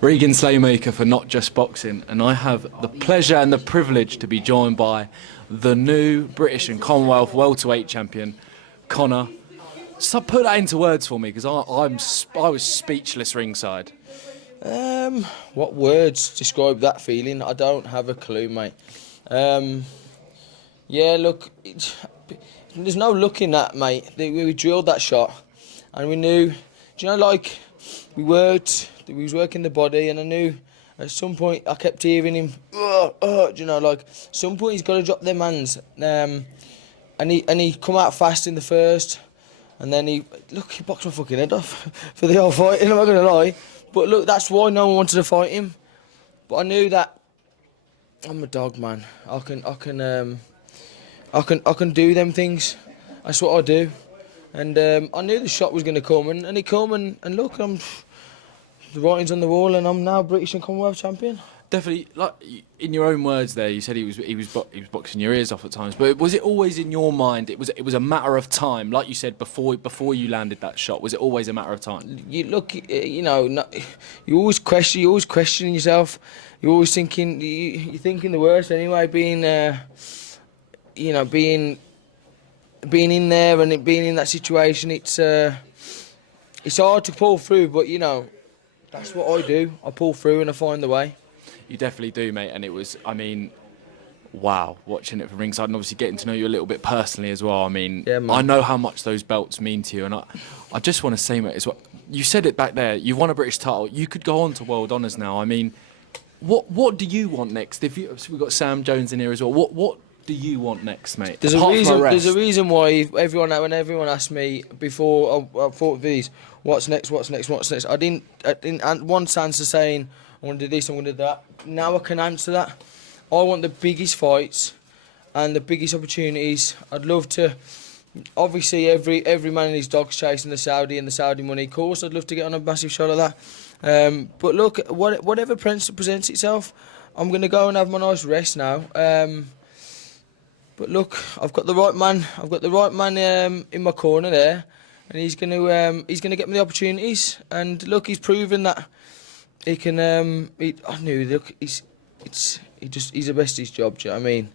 Regan Slaymaker for Not Just Boxing, and I have the pleasure and the privilege to be joined by the new British and Commonwealth Welterweight champion, Conah. So put that into words for me, because I was speechless ringside. What words describe that feeling? I don't have a clue, mate. Yeah, look, there's no looking at, mate. We drilled that shot, and we knew, do you know, like, we was working the body, and I knew at some point I kept hearing him, do you know, like, at some point he's got to drop them hands. And he come out fast in the first, and then he boxed my fucking head off for the whole fight, I'm not going to lie. But look, that's why no one wanted to fight him. But I knew that I'm a dog, man. I can do them things. That's what I do. And I knew the shot was going to come, and he come, and look, the writing's on the wall, and I'm now British and Commonwealth champion. Definitely, like in your own words there, you said he was boxing your ears off at times. But was it always in your mind? It was a matter of time, like you said before you landed that shot. Was it always a matter of time? You look, you know, you always questioning yourself. You're always thinking, you're thinking the worst anyway. Being in there and being in that situation, it's hard to pull through. But you know, that's what I do. I pull through and I find the way. You definitely do, mate, and it was, I mean, wow, watching it from ringside and obviously getting to know you a little bit personally as well. I mean, yeah, I know how much those belts mean to you, and I just want to say, mate, as well, you said it back there, you've won a British title, you could go on to world honours now. I mean, what do you want next? So we've got Sam Jones in here as well. What do you want next, mate? There's a reason why when everyone asked me before I fought these, what's next? I didn't once answer saying I want to do this, I want to do that. Now I can answer that. I want the biggest fights and the biggest opportunities. I'd love to. Obviously, every man and his dog's chasing the Saudi money. Of course, I'd love to get on a massive shot of that. But look, whatever presents itself, I'm going to go and have my nice rest now. But look, I've got the right man. I've got the right man in my corner there, and he's going to get me the opportunities. And look, he's proven that he can. I knew. Look, he's the best at his job. Do you know what I mean?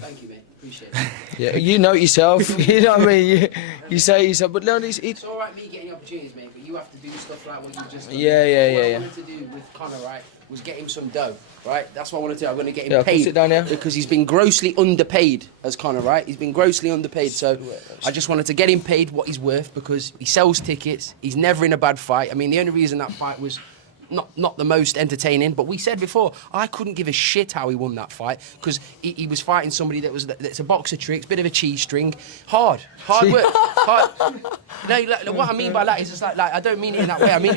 Thank you, mate. Appreciate it. Yeah, you know it yourself. You know what I mean. You say it yourself, but no, it's all right me getting opportunities, mate. But you have to do stuff like what you just done. Yeah. What I wanted to do with Conah, right, was get him some dough, right? That's what I wanted to do. I'm going to get him paid. Sit down here. Because he's been grossly underpaid as Conah, right? He's been grossly underpaid. So I just wanted to get him paid what he's worth, because he sells tickets. He's never in a bad fight. I mean, the only reason that fight was not the most entertaining, but we said before, I couldn't give a shit how he won that fight, because he was fighting somebody that's a box of tricks, bit of a cheese string, hard work, hard. You know, what I mean by that is just like I don't mean it in that way. I mean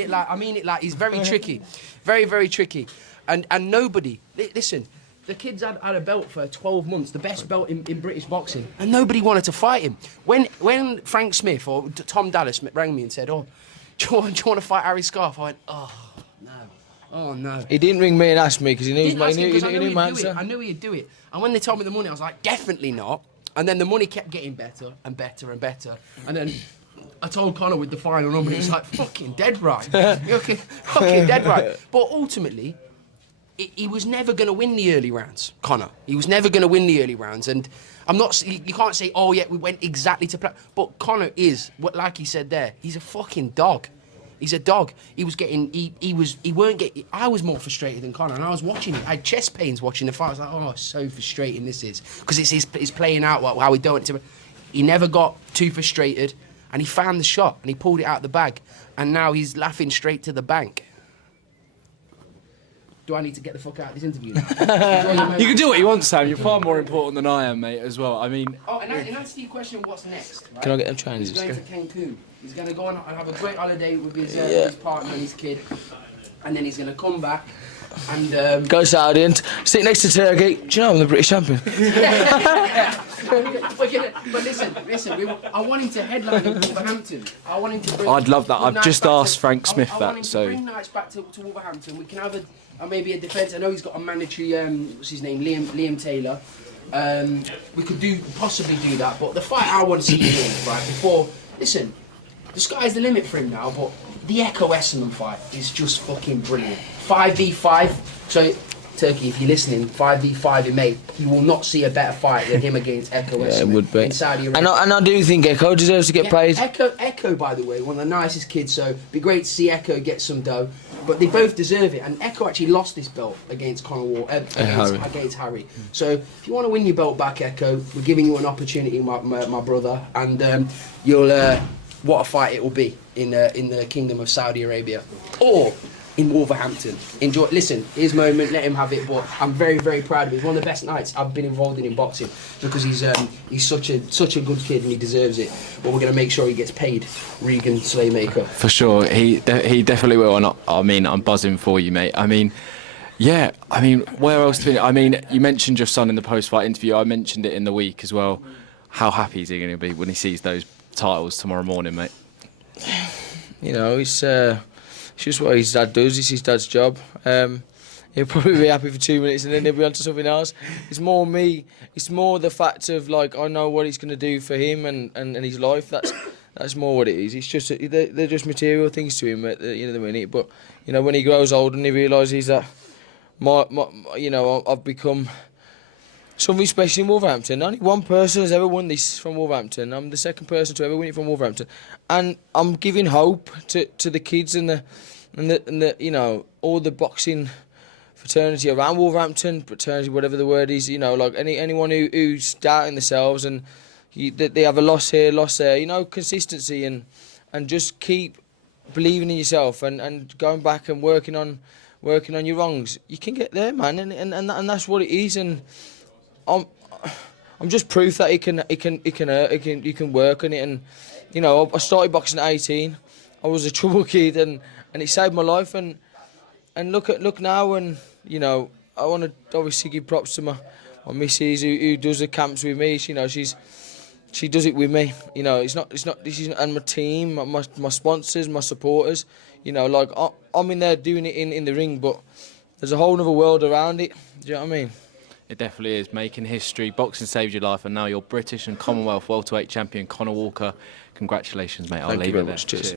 it like he's very tricky, very tricky, and nobody listen. The kid's had a belt for 12 months, the best belt in British boxing, and nobody wanted to fight him. When Frank Smith or Tom Dallas rang me and said, "Oh, do you want to fight Harry Scarff?" I went, "Oh no." He didn't ring me and ask me because he knew my answer. I knew he'd do it. And when they told me the money, I was like, definitely not. And then the money kept getting better and better and better. And then I told Conah with the final number, and he was like, fucking dead right. Fucking dead right. But ultimately, he was never going to win the early rounds, Conah. He was never going to win the early rounds. And you can't say, oh yeah, we went exactly to plan. But Conah is, like he said there, he's a fucking dog. He's a dog. He weren't getting. I was more frustrated than Conah, and I was watching it. I had chest pains watching the fight. I was like, oh, so frustrating this is, because it's playing out how we don't. He never got too frustrated, and he found the shot and he pulled it out the bag, and now he's laughing straight to the bank. Do I need to get the fuck out of this interview now? You can do what you want, Sam. You're far more important than I am, mate, as well. I mean... Oh, and answer your question, what's next, right? Can I get them trainers? He's going to Cancun. He's going to go on and have a great holiday with his partner and his kid. And then he's going to come back and... Go Saudi and sit next to Turkey. Do you know I'm the British champion? But listen, I want him to headline in Wolverhampton. I want him to bring... I'd love that. I've just asked Frank Smith that, I want him to bring nights back to Wolverhampton. We can have maybe a defence. I know he's got a mandatory, what's his name, Liam Taylor. We could possibly do that, but the fight I want to see him in, right, before... Listen, the sky's the limit for him now, but the Echo Esserman fight is just fucking brilliant. 5v5. So, Turkey, if you're listening, 5v5 in May, you will not see a better fight than him against Echo Esserman. It would be. In Saudi Arabia. And I do think Echo deserves to get paid. Echo, by the way, one of the nicest kids, so it'd be great to see Echo get some dough. But they both deserve it, and Echo actually lost this belt against Conah Walker, against Harry. So if you want to win your belt back, Echo, we're giving you an opportunity, my brother, and you'll what a fight it will be in the Kingdom of Saudi Arabia or in Wolverhampton. Enjoy. Listen, his moment, let him have it. But I'm very, very proud of it. It's one of the best nights I've been involved in boxing because he's such a good kid and he deserves it. But we're going to make sure he gets paid, Regan Slaymaker. For sure, he definitely will. And I mean, I'm buzzing for you, mate. I mean, yeah. I mean, where else to? I mean, you mentioned your son in the post-fight interview. I mentioned it in the week as well. How happy is he going to be when he sees those titles tomorrow morning, mate? You know, it's just what his dad does. It's his dad's job. He'll probably be happy for 2 minutes and then he'll be on to something else. It's more me. It's more the fact of, like, I know what he's going to do for him and his life. That's more what it is. It's just they're just material things to him at the end of the minute. But you know, when he grows old and he realises that I've become something special in Wolverhampton. Only one person has ever won this from Wolverhampton. I'm the second person to ever win it from Wolverhampton, and I'm giving hope to the kids and the you know, all the boxing fraternity around Wolverhampton, fraternity, whatever the word is. You know, like anyone who's doubting themselves and they have a loss here, loss there. You know, consistency and just keep believing in yourself and going back and working on your wrongs. You can get there, man, and that's what it is. And I'm just proof that you can work on it. And you know, I started boxing at 18. I was a trouble kid, and it saved my life. And look now, and you know, I want to obviously give props to my missus who does the camps with me. You know, she does it with me. You know, and my team, my sponsors, my supporters. You know, like I'm in there doing it in the ring, but there's a whole other world around it. Do you know what I mean? It definitely is. Making history. Boxing saved your life, and now you're British and Commonwealth welterweight champion, Conah Walker. Congratulations, mate. I'll leave it there. Cheers.